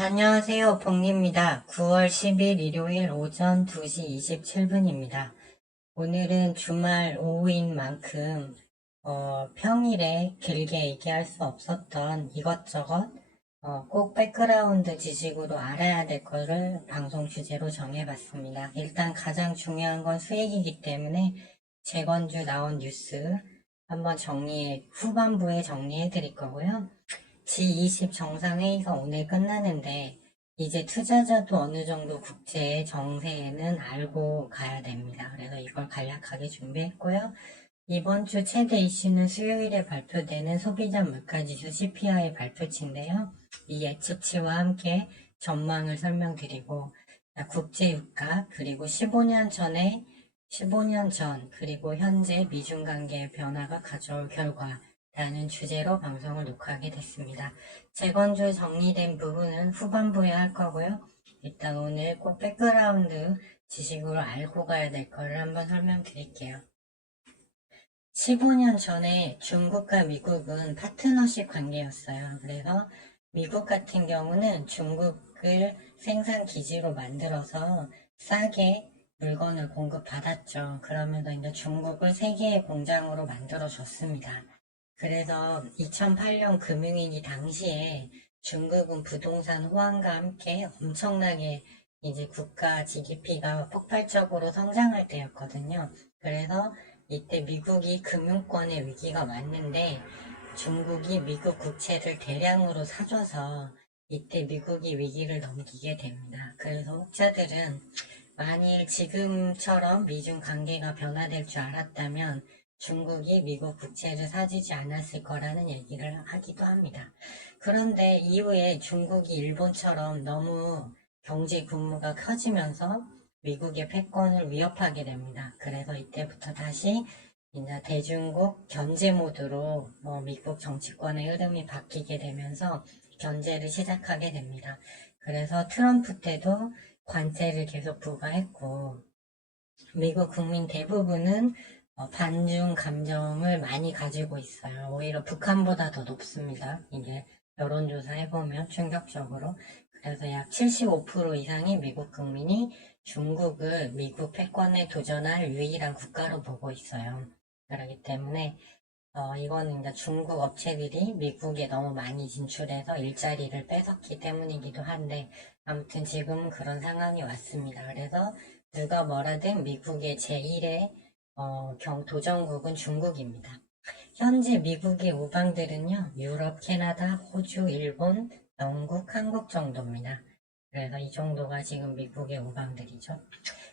안녕하세요. 봉입니다. 9월 10일 일요일 오전 2시 27분입니다. 오늘은 주말 오후인 만큼 평일에 길게 얘기할 수 없었던 이것저것 꼭 백그라운드 지식으로 알아야 될 거를 방송 주제로 정해봤습니다. 일단 가장 중요한 건 수익이기 때문에 재건주 나온 뉴스 한번 후반부에 정리해 드릴 거고요. G20 정상회의가 오늘 끝나는데 이제 투자자도 어느 정도 국제 정세에는 알고 가야 됩니다. 그래서 이걸 간략하게 준비했고요. 이번 주 최대 이슈는 수요일에 발표되는 소비자 물가지수 CPI 발표치인데요. 이 예측치와 함께 전망을 설명드리고 국제 유가 그리고 15년 전 그리고 현재 미중 관계의 변화가 가져올 결과 라는 주제로 방송을 녹화하게 됐습니다. 재건조 정리된 부분은 후반부에 할 거고요. 일단 오늘 꼭 백그라운드 지식으로 알고 가야 될 거를 한번 설명드릴게요. 15년 전에 중국과 미국은 파트너십 관계였어요. 그래서 미국 같은 경우는 중국을 생산 기지로 만들어서 싸게 물건을 공급받았죠. 그러면서 이제 중국을 세계의 공장으로 만들어줬습니다. 그래서 2008년 금융위기 당시에 중국은 부동산 호황과 함께 엄청나게 이제 국가 GDP가 폭발적으로 성장할 때였거든요. 그래서 이때 미국이 금융권의 위기가 왔는데 중국이 미국 국채를 대량으로 사줘서 이때 미국이 위기를 넘기게 됩니다. 그래서 혹자들은 만일 지금처럼 미중 관계가 변화될 줄 알았다면 중국이 미국 국채를 사주지 않았을 거라는 얘기를 하기도 합니다. 그런데 이후에 중국이 일본처럼 너무 경제 규모가 커지면서 미국의 패권을 위협하게 됩니다. 그래서 이때부터 다시 이제 대중국 견제 모드로 미국 정치권의 흐름이 바뀌게 되면서 견제를 시작하게 됩니다. 그래서 트럼프 때도 관세를 계속 부과했고 미국 국민 대부분은 반중 감정을 많이 가지고 있어요. 오히려 북한보다 더 높습니다. 이게 여론조사 해보면 충격적으로. 그래서 약 75% 이상의 미국 국민이 중국을 미국 패권에 도전할 유일한 국가로 보고 있어요. 그렇기 때문에 이거는 이제 중국 업체들이 미국에 너무 많이 진출해서 일자리를 뺏었기 때문이기도 한데 아무튼 지금은 그런 상황이 왔습니다. 그래서 누가 뭐라든 미국의 제1의 도전국은 중국입니다. 현재 미국의 우방들은요, 유럽, 캐나다, 호주, 일본, 영국, 한국 정도입니다. 그래서 이 정도가 지금 미국의 우방들이죠.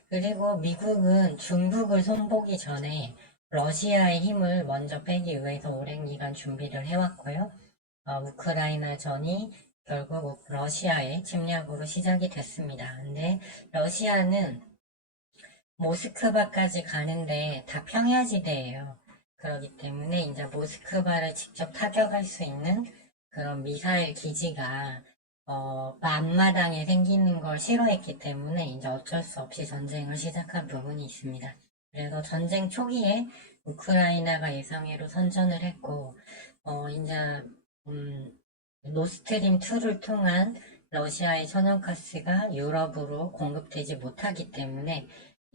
그리고 미국은 중국을 손보기 전에 러시아의 힘을 먼저 빼기 위해서 오랜 기간 준비를 해왔고요. 우크라이나 전이 결국 러시아의 침략으로 시작이 됐습니다. 근데 러시아는 모스크바까지 가는데 다 평야지대예요. 그렇기 때문에 이제 모스크바를 직접 타격할 수 있는 그런 미사일 기지가 앞마당에 생기는 걸 싫어했기 때문에 이제 어쩔 수 없이 전쟁을 시작한 부분이 있습니다. 그래서 전쟁 초기에 우크라이나가 예상외로 선전을 했고 이제 노스트림2를 통한 러시아의 천연가스가 유럽으로 공급되지 못하기 때문에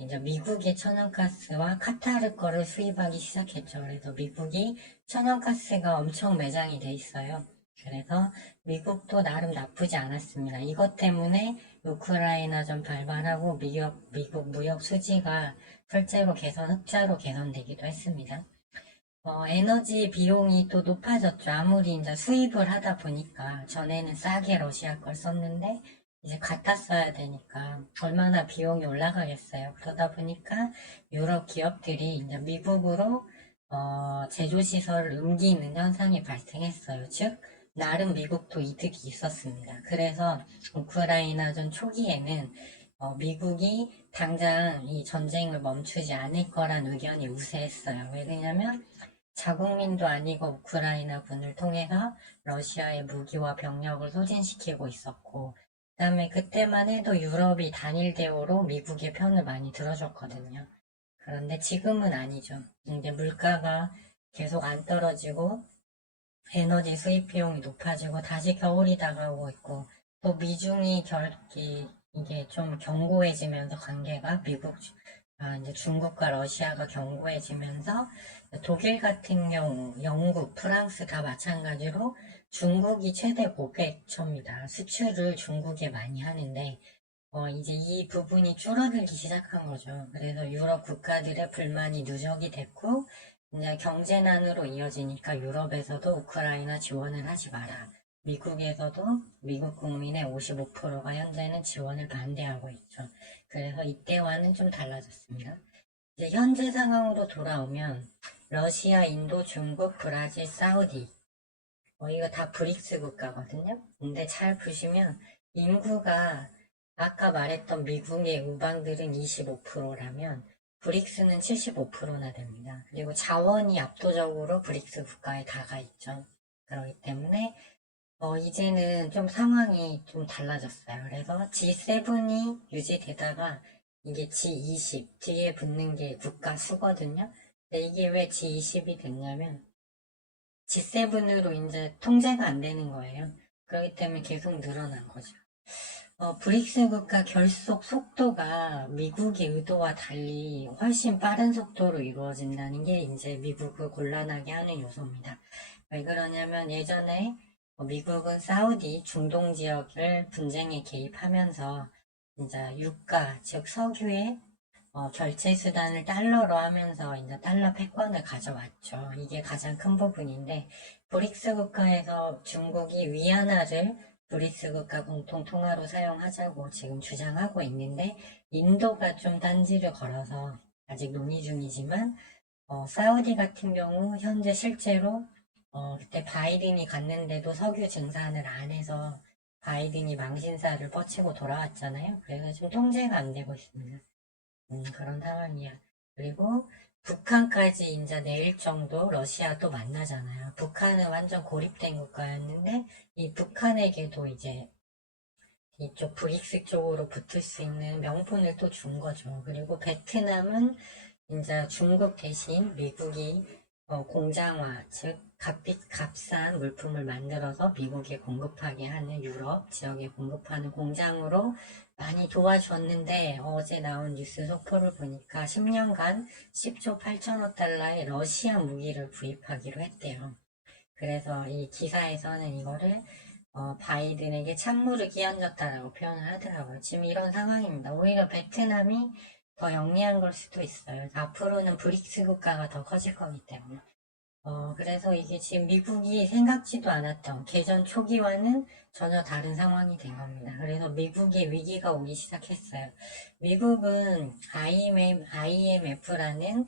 이제 미국의 천연가스와 카타르 거를 수입하기 시작했죠. 그래서 미국이 천연가스가 엄청 매장이 돼 있어요. 그래서 미국도 나름 나쁘지 않았습니다. 이것 때문에 우크라이나전 발발하고 미국 무역 수지가 실제로 흑자로 개선되기도 했습니다. 에너지 비용이 또 높아졌죠. 아무리 이제 수입을 하다 보니까 전에는 싸게 러시아 걸 썼는데 이제 갖다 써야 되니까 얼마나 비용이 올라가겠어요. 그러다 보니까 유럽 기업들이 이제 미국으로 제조시설을 옮기는 현상이 발생했어요. 즉 나름 미국도 이득이 있었습니다. 그래서 우크라이나전 초기에는 미국이 당장 이 전쟁을 멈추지 않을 거란 의견이 우세했어요. 왜냐면 자국민도 아니고 우크라이나 군을 통해서 러시아의 무기와 병력을 소진시키고 있었고, 그 다음에 그때만 해도 유럽이 단일 대우로 미국의 편을 많이 들어줬거든요. 그런데 지금은 아니죠. 이제 물가가 계속 안 떨어지고, 에너지 수입 비용이 높아지고, 다시 겨울이 다가오고 있고, 또 미중이 이게 좀 견고해지면서 관계가 이제 중국과 러시아가 견고해지면서 독일 같은 경우, 영국, 프랑스 다 마찬가지로 중국이 최대 고객처입니다. 수출을 중국에 많이 하는데 이제 이 부분이 줄어들기 시작한 거죠. 그래서 유럽 국가들의 불만이 누적이 됐고, 이제 경제난으로 이어지니까 유럽에서도 우크라이나 지원을 하지 마라. 미국에서도 미국 국민의 55%가 현재는 지원을 반대하고 있죠. 그래서 이때와는 좀 달라졌습니다. 이제 현재 상황으로 돌아오면 러시아, 인도, 중국, 브라질, 사우디 이거 다 브릭스 국가거든요. 근데 잘 보시면 인구가 아까 말했던 미국의 우방들은 25%라면 브릭스는 75%나 됩니다. 그리고 자원이 압도적으로 브릭스 국가에 다가 있죠. 그렇기 때문에 이제는 좀 상황이 좀 달라졌어요. 그래서 G7이 유지되다가 이게 G20 뒤에 붙는 게 국가 수거든요. 근데 이게 왜 G20이 됐냐면 G7으로 이제 통제가 안 되는 거예요. 그렇기 때문에 계속 늘어난 거죠. 브릭스 국가 결속 속도가 미국의 의도와 달리 훨씬 빠른 속도로 이루어진다는 게 이제 미국을 곤란하게 하는 요소입니다. 왜 그러냐면 예전에 미국은 사우디 중동 지역을 분쟁에 개입하면서 이제 유가, 즉 석유의 결제 수단을 달러로 하면서 이제 달러 패권을 가져왔죠. 이게 가장 큰 부분인데 브릭스 국가에서 중국이 위안화를 브릭스 국가 공통 통화로 사용하자고 지금 주장하고 있는데 인도가 좀 딴지를 걸어서 아직 논의 중이지만 사우디 같은 경우 현재 실제로 그때 바이든이 갔는데도 석유 증산을 안 해서 바이든이 망신사를 뻗치고 돌아왔잖아요. 그래서 지금 통제가 안 되고 있습니다. 그런 상황이야. 그리고 북한까지 이제 내일 정도 러시아도 만나잖아요. 북한은 완전 고립된 국가였는데 이 북한에게도 이제 이쪽 브릭스 쪽으로 붙을 수 있는 명분을 또 준 거죠. 그리고 베트남은 이제 중국 대신 미국이 공장화, 즉 값싼 물품을 만들어서 미국에 공급하게 하는 유럽 지역에 공급하는 공장으로 많이 도와줬는데 어제 나온 뉴스 속보를 보니까 10년간 10조 8천억 달러의 러시아 무기를 구입하기로 했대요. 그래서 이 기사에서는 이거를 바이든에게 찬물을 끼얹었다라고 표현을 하더라고요. 지금 이런 상황입니다. 오히려 베트남이 더 영리한 걸 수도 있어요. 앞으로는 브릭스 국가가 더 커질 거기 때문에. 그래서 이게 지금 미국이 생각지도 않았던 개전 초기와는 전혀 다른 상황이 된 겁니다. 그래서 미국의 위기가 오기 시작했어요. 미국은 IMF라는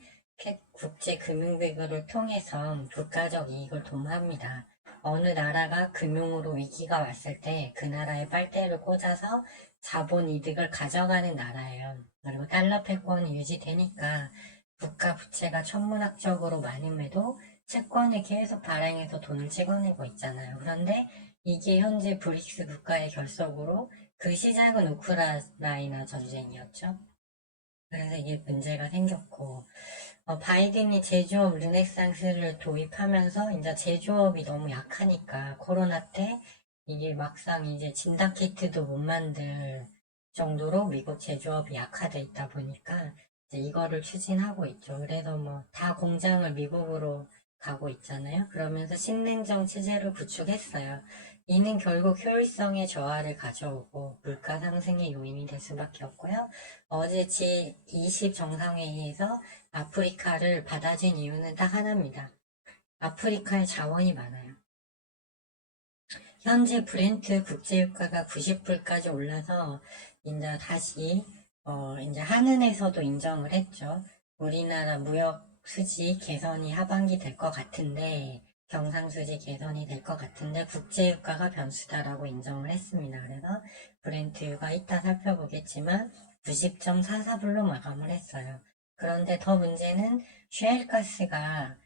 국제금융기구를 통해서 국가적 이익을 도모합니다. 어느 나라가 금융으로 위기가 왔을 때 그 나라의 빨대를 꽂아서 자본 이득을 가져가는 나라예요. 그리고 달러 패권이 유지되니까 국가 부채가 천문학적으로 많음에도 채권을 계속 발행해서 돈을 찍어내고 있잖아요. 그런데 이게 현재 브릭스 국가의 결속으로 그 시작은 우크라이나 전쟁이었죠. 그래서 이게 문제가 생겼고 바이든이 제조업 르네상스를 도입하면서 이제 제조업이 너무 약하니까 코로나 때 이게 막상 이제 진단키트도 못 만들 정도로 미국 제조업이 약화돼 있다 보니까 이제 이거를 추진하고 있죠. 그래서 뭐 다 공장을 미국으로 가고 있잖아요. 그러면서 신냉정 체제를 구축했어요. 이는 결국 효율성의 저하를 가져오고 물가 상승의 요인이 될 수밖에 없고요. 어제 G20 정상회의에서 아프리카를 받아준 이유는 딱 하나입니다. 아프리카에 자원이 많아요. 현재 브렌트 국제유가가 90불까지 올라서 이제 다시 이제 한은에서도 인정을 했죠. 우리나라 무역 수지 개선이 하반기 될 것 같은데 경상수지 개선이 될 것 같은데 국제유가가 변수다라고 인정을 했습니다. 그래서 브렌트유가 이따 살펴보겠지만 90.44불로 마감을 했어요. 그런데 더 문제는 셰일가스가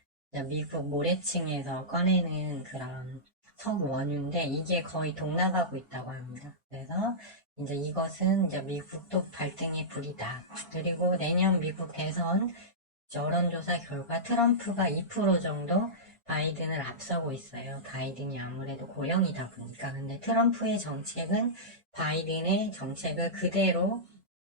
미국 모래층에서 꺼내는 그런 석원유인데 이게 거의 동나가고 있다고 합니다. 그래서 이제 이것은 이제 미국도 발등에 불이다. 그리고 내년 미국 대선 여론조사 결과 트럼프가 2% 정도 바이든을 앞서고 있어요. 바이든이 아무래도 고령이다 보니까. 근데 트럼프의 정책은 바이든의 정책을 그대로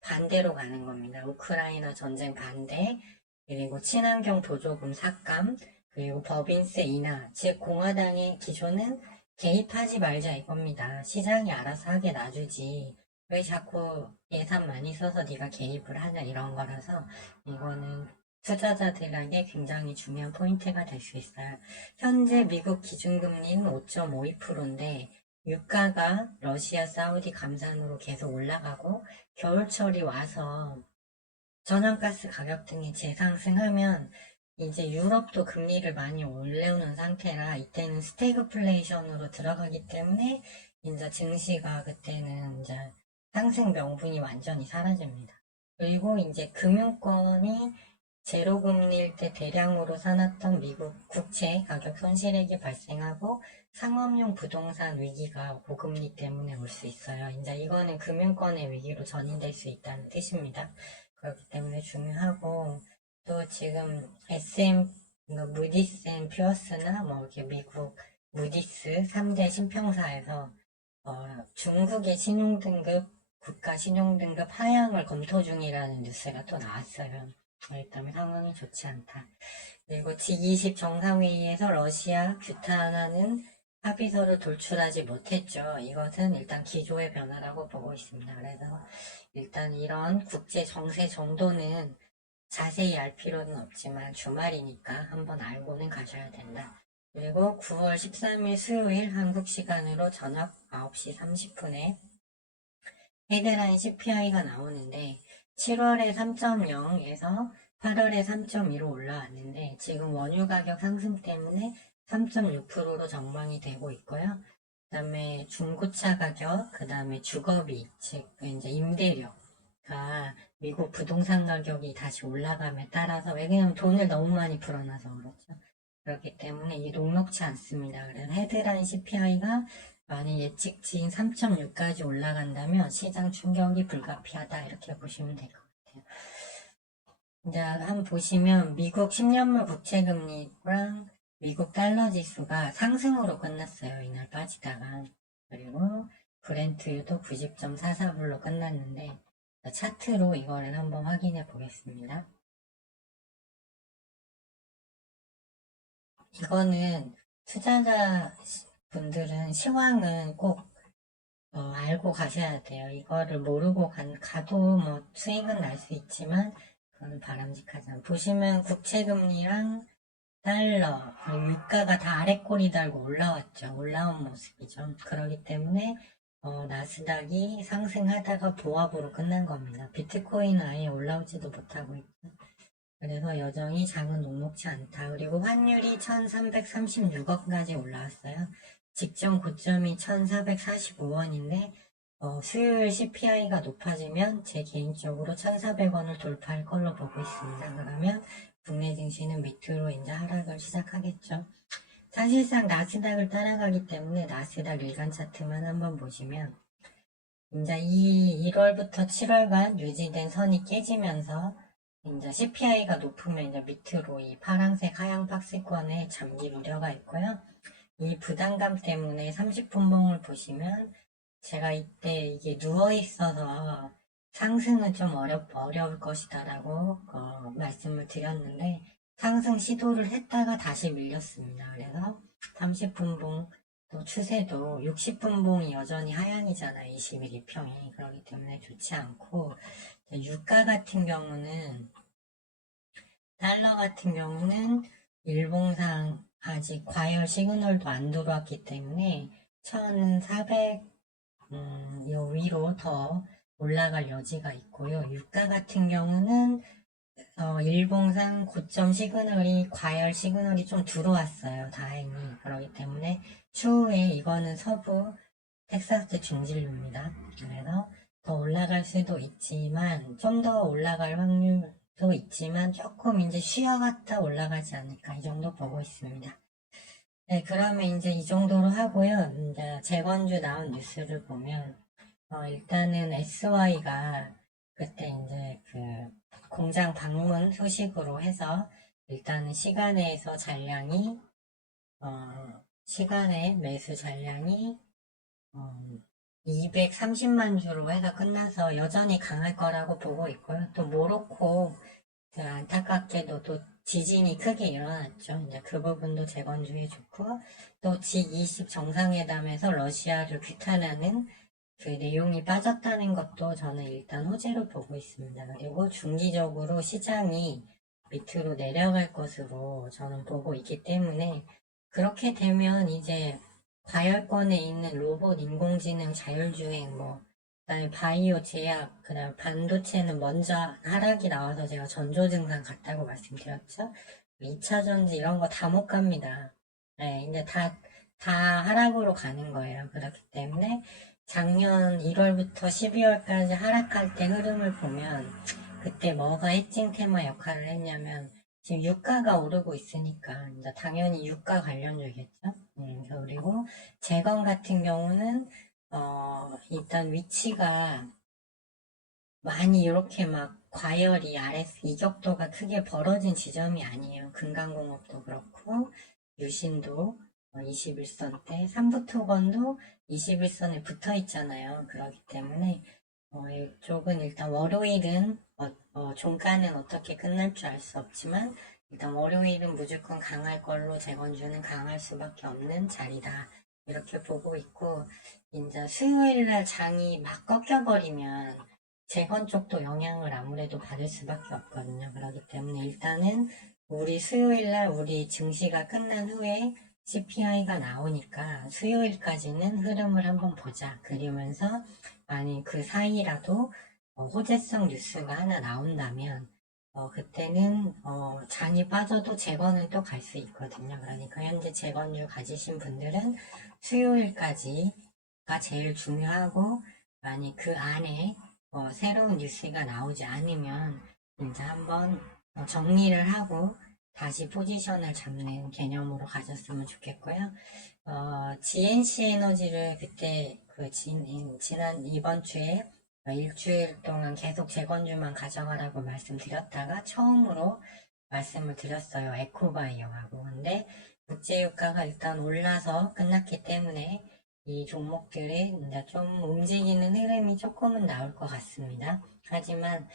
반대로 가는 겁니다. 우크라이나 전쟁 반대, 그리고 친환경 보조금 삭감, 그리고 법인세 인하, 즉 공화당의 기조는 개입하지 말자 이겁니다. 시장이 알아서 하게 놔주지. 왜 자꾸 예산 많이 써서 네가 개입을 하냐 이런 거라서 이거는 투자자들에게 굉장히 중요한 포인트가 될 수 있어요. 현재 미국 기준금리는 5.52%인데 유가가 러시아, 사우디 감산으로 계속 올라가고 겨울철이 와서 전환가스 가격 등이 재상승하면 이제 유럽도 금리를 많이 올려놓은 상태라 이때는 스태그플레이션으로 들어가기 때문에 이제 증시가 그때는 이제 상승 명분이 완전히 사라집니다. 그리고 이제 금융권이 제로금리일 때 대량으로 사놨던 미국 국채 가격 손실액이 발생하고 상업용 부동산 위기가 고금리 때문에 올 수 있어요. 이제 이거는 금융권의 위기로 전이될 수 있다는 뜻입니다. 그렇기 때문에 중요하고 또 지금 무디스 앤 퓨어스나 뭐 이렇게 미국 무디스 3대 신평사에서 중국의 신용등급 국가 신용등급 하향을 검토 중이라는 뉴스가 또 나왔어요. 그렇기 때문에 상황이 좋지 않다. 그리고 G20 정상회의에서 러시아 규탄하는 합의서를 돌출하지 못했죠. 이것은 일단 기조의 변화라고 보고 있습니다. 그래서 일단 이런 국제 정세 정도는 자세히 알 필요는 없지만 주말이니까 한번 알고는 가셔야 된다. 그리고 9월 13일 수요일 한국 시간으로 저녁 9시 30분에 헤드라인 CPI가 나오는데 7월에 3.0에서 8월에 3.2로 올라왔는데 지금 원유 가격 상승 때문에 3.6%로 전망이 되고 있고요. 그 다음에 중고차 가격, 그 다음에 주거비, 즉 이제 임대료가 미국 부동산 가격이 다시 올라감에 따라서 왜냐면 돈을 너무 많이 불어놔서 그렇죠. 그렇기 때문에 이게 녹록지 않습니다. 그래서 헤드라인 CPI가 만약 예측치인 3.6까지 올라간다면 시장 충격이 불가피하다 이렇게 보시면 될 것 같아요. 이제 한번 보시면 미국 10년물 국채금리랑 미국 달러 지수가 상승으로 끝났어요. 이날 빠지다가. 그리고 브렌트유도 90.44불로 끝났는데 차트로 이거를 한번 확인해 보겠습니다. 이거는 투자자 분들은 시황은 꼭 알고 가셔야 돼요. 이거를 모르고 가도 뭐 수익은 날 수 있지만 그건 바람직하지 않아요. 보시면 국채금리랑 달러, 유가가 다 아래 꼬리 달고 올라왔죠. 올라온 모습이죠. 그렇기 때문에 나스닥이 상승하다가 보합으로 끝난 겁니다. 비트코인은 아예 올라오지도 못하고 있고 그래서 여전히 장은 녹록지 않다. 그리고 환율이 1336원까지 올라왔어요. 직전 고점이 1445원인데 수요일 CPI가 높아지면 제 개인적으로 1400원을 돌파할 걸로 보고 있습니다. 그러면 국내 증시는 밑으로 이제 하락을 시작하겠죠. 사실상 나스닥을 따라가기 때문에 나스닥 일간 차트만 한번 보시면 이제 이 1월부터 7월간 유지된 선이 깨지면서 이제 CPI가 높으면 이제 밑으로 이 파란색 하향 박스권에 잠길 우려가 있고요. 이 부담감 때문에 30분봉을 보시면 제가 이때 이게 누워 있어서 상승은 좀 어려울 것이다라고 말씀을 드렸는데 상승 시도를 했다가 다시 밀렸습니다. 그래서 30분봉 또 추세도 60분봉이 여전히 하향이잖아요. 21일 평이. 그렇기 때문에 좋지 않고 유가 같은 경우는 달러 같은 경우는 일봉상 아직 과열 시그널도 안 들어왔기 때문에 1400 요 위로 더 올라갈 여지가 있고요. 유가 같은 경우는 일봉상 고점 시그널이 과열 시그널이 좀 들어왔어요. 다행히. 그렇기 때문에 추후에 이거는 서부 텍사스 중진루입니다. 그래서 더 올라갈 수도 있지만 좀 더 올라갈 확률도 있지만 조금 이제 쉬어갔다 올라가지 않을까 이 정도 보고 있습니다. 네, 그러면 이제 이 정도로 하고요. 이제 재건주 나온 뉴스를 보면 일단은 SY가 그때 이제 그 공장 방문 소식으로 해서 일단은 시간에서 잔량이 시간에 매수 잔량이 230만 주로 해서 끝나서 여전히 강할 거라고 보고 있고요. 또 모로코 안타깝게도 또 지진이 크게 일어났죠. 이제 그 부분도 재건주에 좋고 또 G20 정상회담에서 러시아를 규탄하는 그 내용이 빠졌다는 것도 저는 일단 호재로 보고 있습니다. 그리고 중기적으로 시장이 밑으로 내려갈 것으로 저는 보고 있기 때문에 그렇게 되면 이제 과열권에 있는 로봇, 인공지능, 자율주행, 그다음에 바이오, 제약, 그다음 반도체는 먼저 하락이 나와서 제가 전조 증상 같다고 말씀드렸죠. 2차 전지 이런 거 다 못 갑니다. 네, 이제 다 하락으로 가는 거예요. 그렇기 때문에 작년 1월부터 12월까지 하락할 때 흐름을 보면 그때 뭐가 해칭 테마 역할을 했냐면 지금 유가가 오르고 있으니까 이제 당연히 유가 관련주겠죠. 그리고 재건 같은 경우는 일단 위치가 많이 이렇게 막 과열이 RS 이격도가 크게 벌어진 지점이 아니에요. 금강공업도 그렇고 유신도 21선대, 삼부토건도 21선에 붙어 있잖아요. 그렇기 때문에 이쪽은 일단 월요일은 종가는 어떻게 끝날 줄 알 수 없지만 일단 월요일은 무조건 강할 걸로 재건주는 강할 수밖에 없는 자리다. 이렇게 보고 있고 이제 수요일날 장이 막 꺾여버리면 재건 쪽도 영향을 아무래도 받을 수밖에 없거든요. 그렇기 때문에 일단은 우리 수요일날 우리 증시가 끝난 후에 CPI가 나오니까 수요일까지는 흐름을 한번 보자. 그러면서 만약 그 사이라도 호재성 뉴스가 하나 나온다면 그때는 장이 빠져도 재건은 또 갈 수 있거든요. 그러니까 현재 재건주 가지신 분들은 수요일까지가 제일 중요하고 만약 그 안에 새로운 뉴스가 나오지 않으면 이제 한번 정리를 하고 다시 포지션을 잡는 개념으로 가졌으면 좋겠고요. GNC 에너지를 그때 지난 이번 주에 일주일 동안 계속 재건주만 가져가라고 말씀드렸다가 처음으로 말씀을 드렸어요. 에코바이오하고. 근데 국제유가가 일단 올라서 끝났기 때문에 이 종목들이 이제 좀 움직이는 흐름이 조금은 나올 것 같습니다. 하지만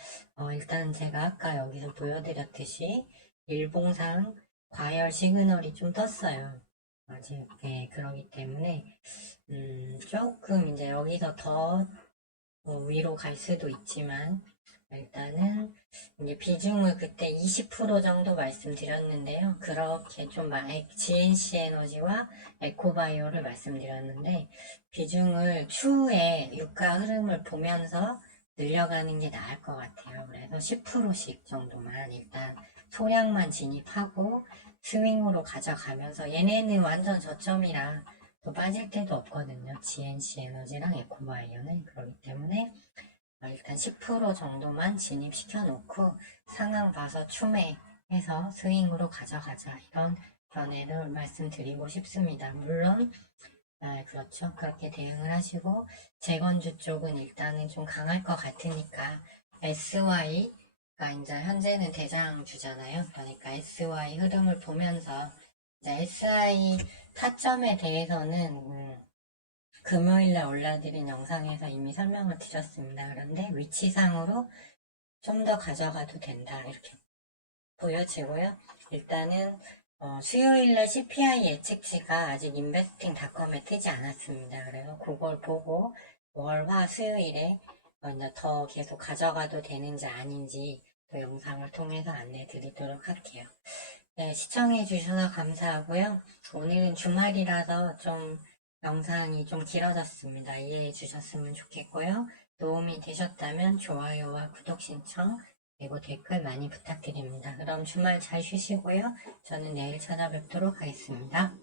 일단 제가 아까 여기서 보여드렸듯이 일봉상 과열 시그널이 좀 떴어요. 아직 그러기 때문에 조금 이제 여기서 더 위로 갈 수도 있지만 일단은 이제 비중을 그때 20% 정도 말씀드렸는데요. 그렇게 좀 GNC 에너지와 에코바이오를 말씀드렸는데 비중을 추후에 유가 흐름을 보면서 늘려가는 게 나을 것 같아요. 그래서 10%씩 정도만 일단 소량만 진입하고 스윙으로 가져가면서 얘네는 완전 저점이라 또 빠질 때도 없거든요. GNC 에너지랑 에코바이오는. 그렇기 때문에 일단 10% 정도만 진입시켜 놓고 상황 봐서 추매해서 스윙으로 가져가자. 이런 견해를 말씀드리고 싶습니다. 물론 그렇죠. 그렇게 대응을 하시고 재건주 쪽은 일단은 좀 강할 것 같으니까 SY가 이제 현재는 대장주잖아요. 그러니까 SY 흐름을 보면서 이제 SI 타점에 대해서는 금요일날 올려드린 영상에서 이미 설명을 드렸습니다. 그런데 위치상으로 좀 더 가져가도 된다. 이렇게 보여지고요. 일단은 수요일날 CPI 예측치가 아직 인베스팅닷컴에 뜨지 않았습니다. 그래서 그걸 보고 월, 화, 수요일에 이제 더 계속 가져가도 되는지 아닌지 또 영상을 통해서 안내 드리도록 할게요. 네, 시청해 주셔서 감사하고요. 오늘은 주말이라서 좀 영상이 좀 길어졌습니다. 이해해 주셨으면 좋겠고요. 도움이 되셨다면 좋아요와 구독 신청 그리고 댓글 많이 부탁드립니다. 그럼 주말 잘 쉬시고요. 저는 내일 찾아뵙도록 하겠습니다.